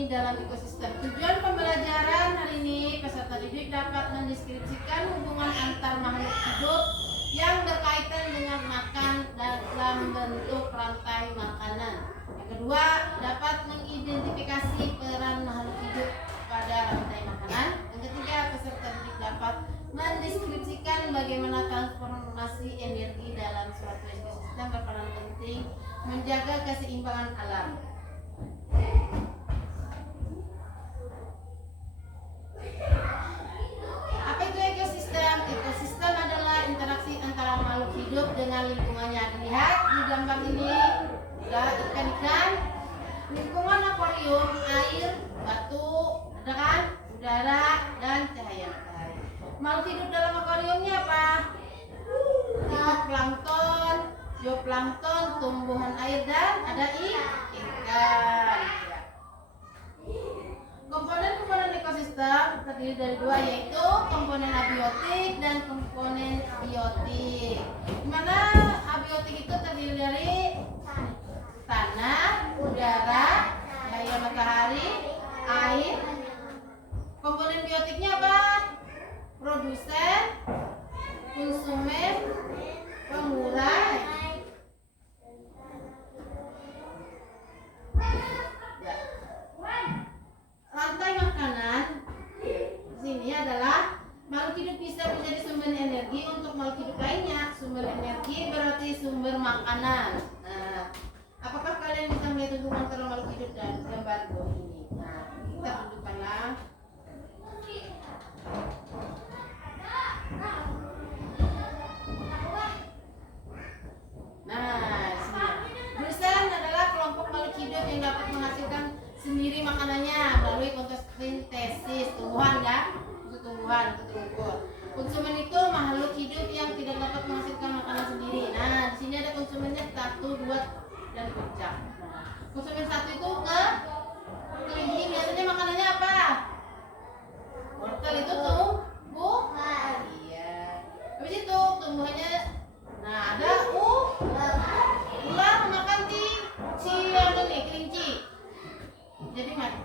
harmoni dalam ekosistem. Tujuan pembelajaran hari ini, peserta didik dapat mendeskripsikan hubungan antar makhluk hidup yang berkaitan dengan makan dalam bentuk rantai makanan. Yang kedua, dapat mengidentifikasi peran makhluk hidup pada rantai makanan. Yang ketiga, peserta didik dapat mendeskripsikan bagaimana transformasi energi dalam suatu ekosistem berperan penting menjaga keseimbangan alam. Apa itu ekosistem? Ekosistem adalah interaksi antara makhluk hidup dengan lingkungannya. Dilihat di gambar ini, ada ikan-ikan, lingkungan akuarium, air, batu, ada kan? Udara dan cahaya matahari. Makhluk hidup dalam akuariumnya apa? Plankton, zooplankton, tumbuhan air dan ada ikan. Komponen-komponen ekosistem terdiri dari dua, yaitu komponen abiotik dan komponen biotik. Dimana abiotik itu terdiri dari tanah, udara, cahaya matahari, air. Komponen biotiknya apa? Produsen, konsumen, pengurai. Rantai makanan di sini adalah makhluk hidup bisa menjadi sumber energi untuk makhluk hidup lainnya. Sumber energi berarti sumber makanan. Nah, apakah kalian bisa melihat hubungan antara makhluk hidup dan gambar ini? Nah, kita tunjukkanlah. Nah, produsen adalah kelompok makhluk hidup yang dapat menghasilkan sendiri makanannya melalui fotosintesis tumbuhan ya, tumbuhan, tumbuh. Konsumen itu makhluk hidup yang tidak dapat menghasilkan makanan sendiri. Nah, di sini ada konsumennya 1, 2 dan kucak. Nah, konsumen 1 itu kelinci, biasanya makanannya apa? Wortel itu tumbuhan. Iya. Habis itu tumbuhannya, nah ada ular makan kelinci. Jadi mati.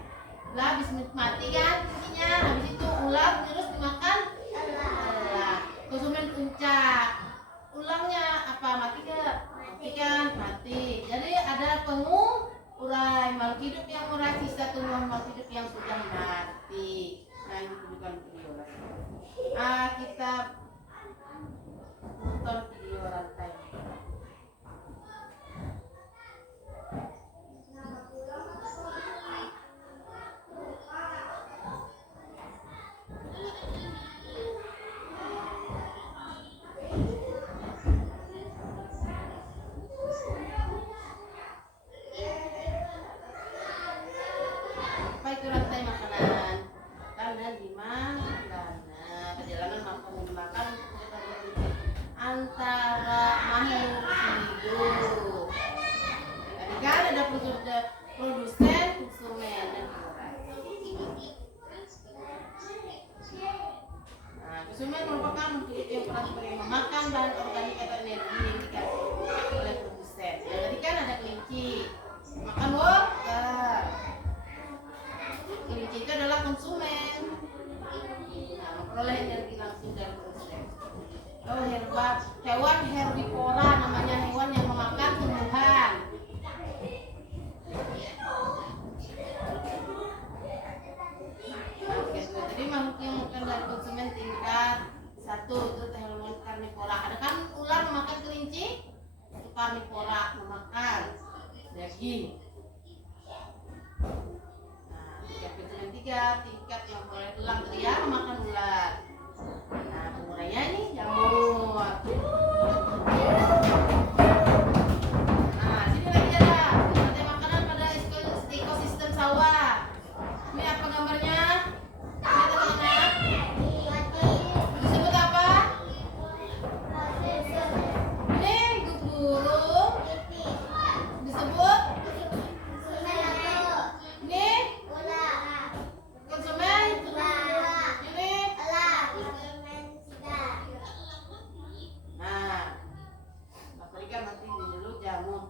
Lah habis mati kan kelincinya. Habis itu ular terus dimakan elang. Konsumen puncak. Ulangnya apa? Mati ke? Mati kan? Mati. Jadi ada pengurai, makhluk hidup yang murai, sisa tumbuhan makhluk hidup yang sudah mati. Nah, ini bukan video. Kita nonton video rantai. Apa itu rantai makanan? Karena perjalanan makan antara makhluk hidup. Tadi kan ada produsen, konsumen dan pengurai. Nah, konsumen merupakan makhluk hidup yang peran sebagai memakan bahan organik atau energi yang dikasih oleh produsen. Nah, tadi kan ada kelinci makan wortel. Kelinci itu adalah konsumen. Nah, memperoleh energi langsung dari produsen. Oh, hewan herbivora, namanya hewan yang memakan tumbuhan. Jadi makhluk yang makan dari konsumen tingkat 1 itu hewan karnivora. Ada kan ular memakan kelinci, itu karnivora, memakan daging. Nah, tingkat 3 tingkat yang boleh elang teriak memakan ular. Nah, pengurainya ini jamur. Nah, sini lagi ada rantai makanan pada ekosistem sawah. Ini apa gambarnya? Lihat teman-teman. Disebut apa? Ini burung. Disebut ini konsumen. Ini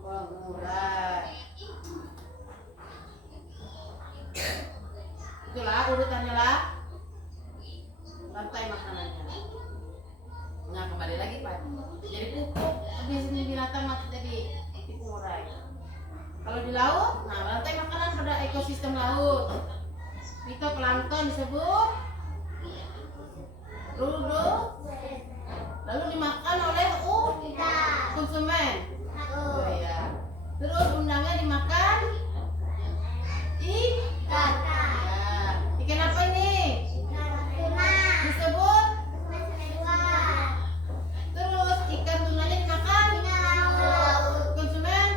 pengurai. urutannya lah. Rantai makanannya. Nah kembali lagi Pak. Jadi pupuk habis ini binatang mati jadi pengurai. Kalau di laut, nah rantai makanan pada ekosistem laut. Fitoplankton disebut rudo, lalu dimakan oleh konsumen. Oh ya. Terus undangnya dimakan ikan. Ya. Ikan apa ini? Disebut. Terus ikan tunanya dimakan konsumen.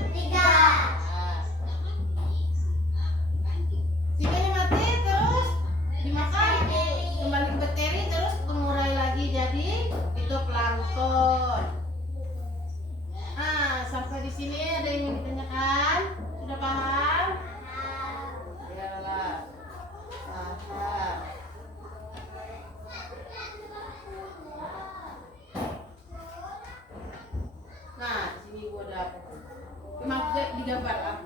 Ikannya mati terus dimakan kembali ke bakteri terus pengurai lagi jadi fitoplankton. Nah sampai di sini ada yang ingin ditanyakan? Sudah paham? Biarlah paham. Nah di sini gua ada apa? Digambar apa?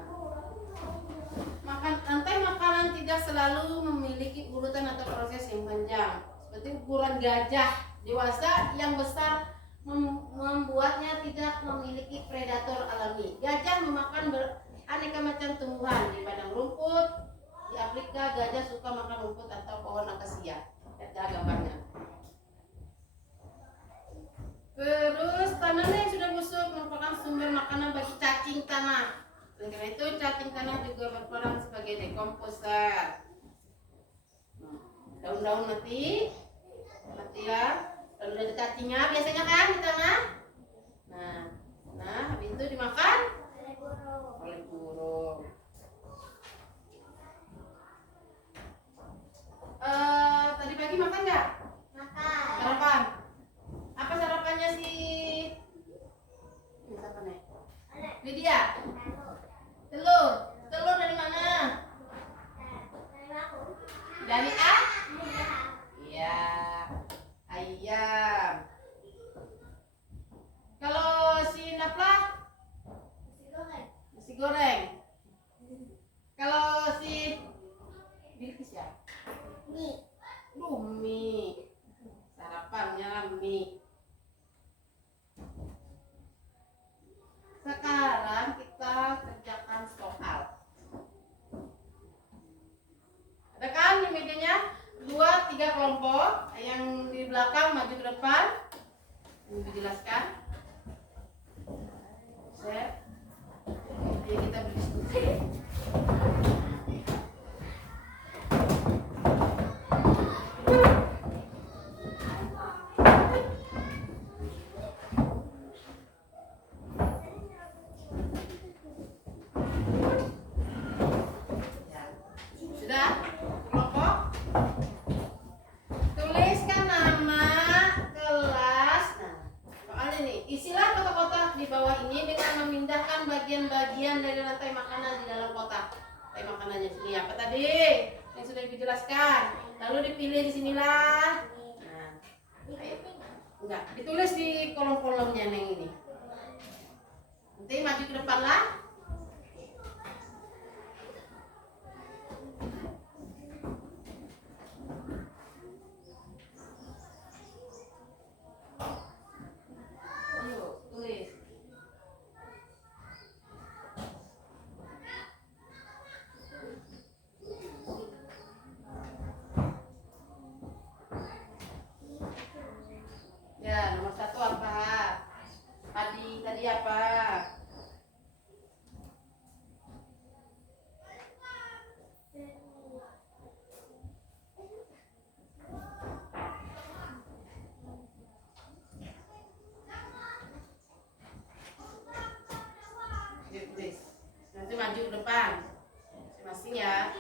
Rantai makanan tidak selalu memiliki urutan atau proses yang panjang. Seperti ukuran gajah dewasa yang besar membuatnya tidak memiliki predator alami. Gajah memakan beraneka macam tumbuhan di padang rumput. Di Afrika gajah suka makan rumput atau pohon akasia. Lihat gambarnya. Terus tanahnya yang sudah busuk merupakan sumber makanan bagi cacing tanah. Karena itu cacing tanah juga berperan sebagai dekomposer. Daun-daun mati ya, lalu ada cacingnya biasanya kan di tanah. Nah, habis itu dimakan oleh burung. Tadi pagi makan nggak? Makan. Sarapan. Apa sarapannya sih? Siapa nih? Lydia. Telur dari mana? Dari Iya, ayam. Kalau si Napla? Nasi goreng. Kalau si Bilkis ya? Mie. Sarapannya mie. Sekarang kita kerjakan soal. Ada kan di mejanya 2-3 kelompok, yang di belakang maju ke depan. Ini dijelaskan. Jadi kita berdiskusi. Bagian dari rantai makanan di dalam kotak. Rantai makanannya sini apa tadi? Yang sudah dijelaskan. Lalu dipilih di sinilah. Nah, enggak, ditulis di kolom-kolomnya yang ini. Nanti maju ke depan lah. Ya, nomor 1 apa? Tadi apa? Tulis. Nanti maju ke depan. Masing-masing ya.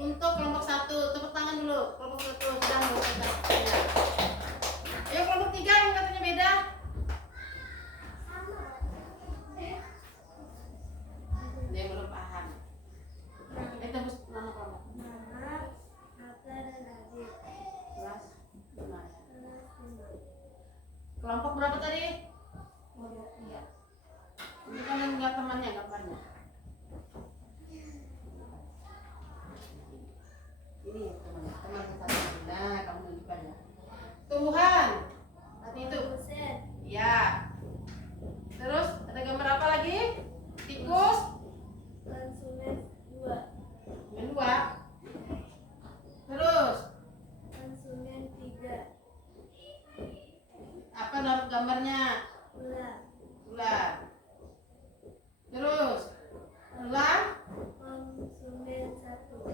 untuk kelompok 1. Tepuk tangan dulu. Kelompok 1 sudah mengumpulkan katanya. Ayo kelompok 3 yang katanya beda. Dia belum paham. Tebus nama kelompok. Kelas 5. Kelompok berapa tadi? Iya. Ini kan yang lihat temannya gambarnya. Ini teman satu. Nah, kamu tunjukkan ya. Tuhan. Tadi itu. Ya. Terus ada gambar apa lagi? Tikus. Konsumen 2. Yang 2. Terus Konsumen 3. apa nama gambarnya? Ular. Ular. Terus ular. Konsumen 1.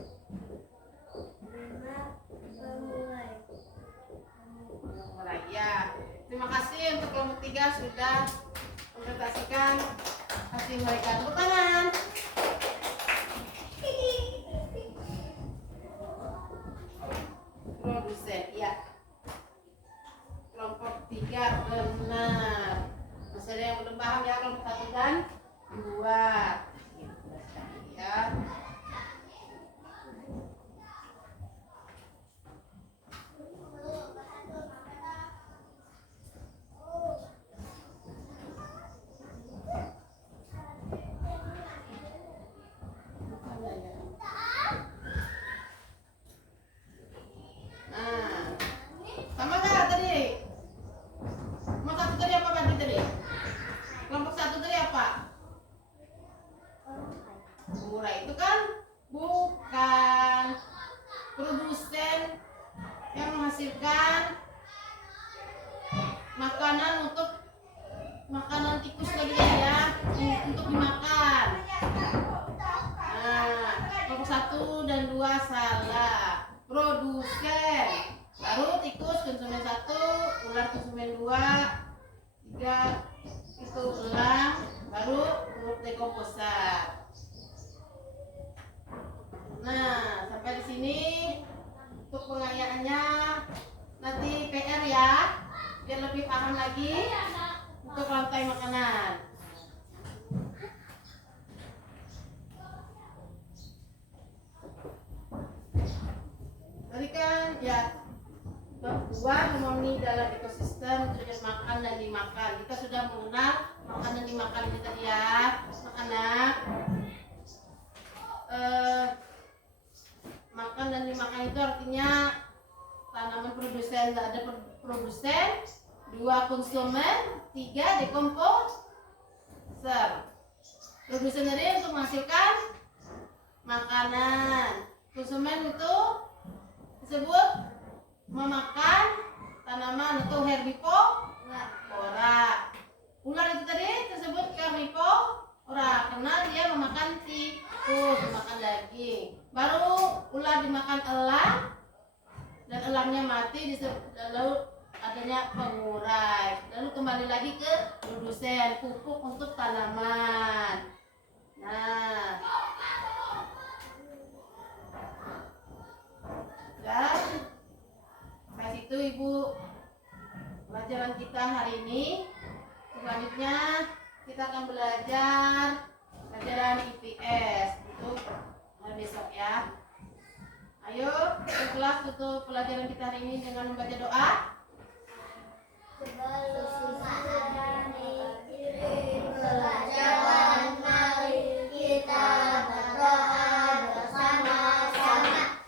5. Pemulai. Mulai ya. Terima kasih untuk kelompok 3 sudah mempresentasikan hasil mereka. Tepuk tangan. Produsen, ya. Kelompok 3 benar. Masih ada yang belum paham ya kelompok 1 dan 2. Ya. Itu kan bukan produsen yang menghasilkan makanan untuk makanan tikus lagi ya, untuk dimakan. Nah, kelompok 1 dan 2 salah. Produsen baru tikus konsumen 1, ular konsumen 2, 3 itu elang, baru dekomposer. Nah, sampai di sini untuk pengayaannya nanti PR ya, biar lebih paham lagi untuk rantai makanan. Tadi kan ya bahwa harmoni dalam ekosistem terus makan dan dimakan. Kita sudah mengenal makan dan dimakan itu tadi ya, anak-anak. Makan dan dimakan itu artinya tanaman produsen, ada produsen, 2 konsumen, 3 dekomposer. Produsen tadi untuk menghasilkan makanan, konsumen itu disebut memakan tanaman atau herbivora. Ular itu tadi tersebut karnivora karena dia memakan tikus, memakan daging. Baru ular dimakan elang dan elangnya mati, lalu adanya pengurai. Lalu kembali lagi ke produsen pupuk untuk tanaman. Nah, dan sampai situ Ibu pelajaran kita hari ini. Selanjutnya kita akan belajar pelajaran IPS untuk hari besok ya. Ayo kelas tutup pelajaran kita hari ini dengan membaca doa. Sebelum mengakhiri pelajaran, mari kita berdoa bersama-sama.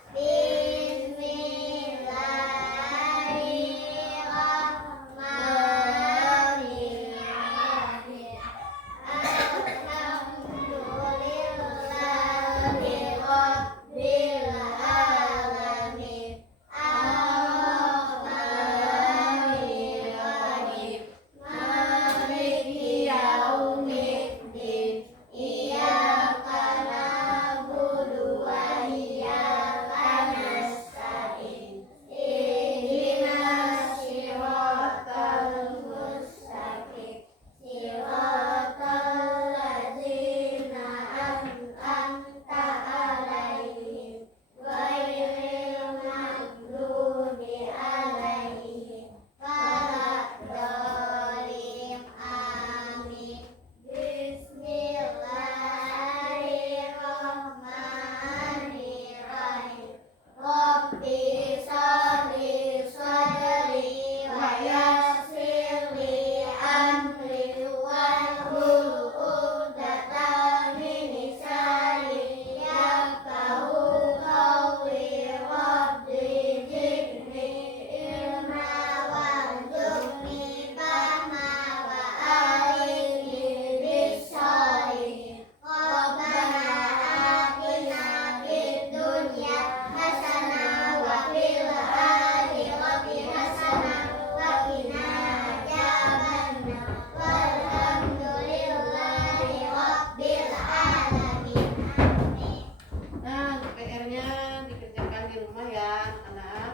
rumah ya anak-anak.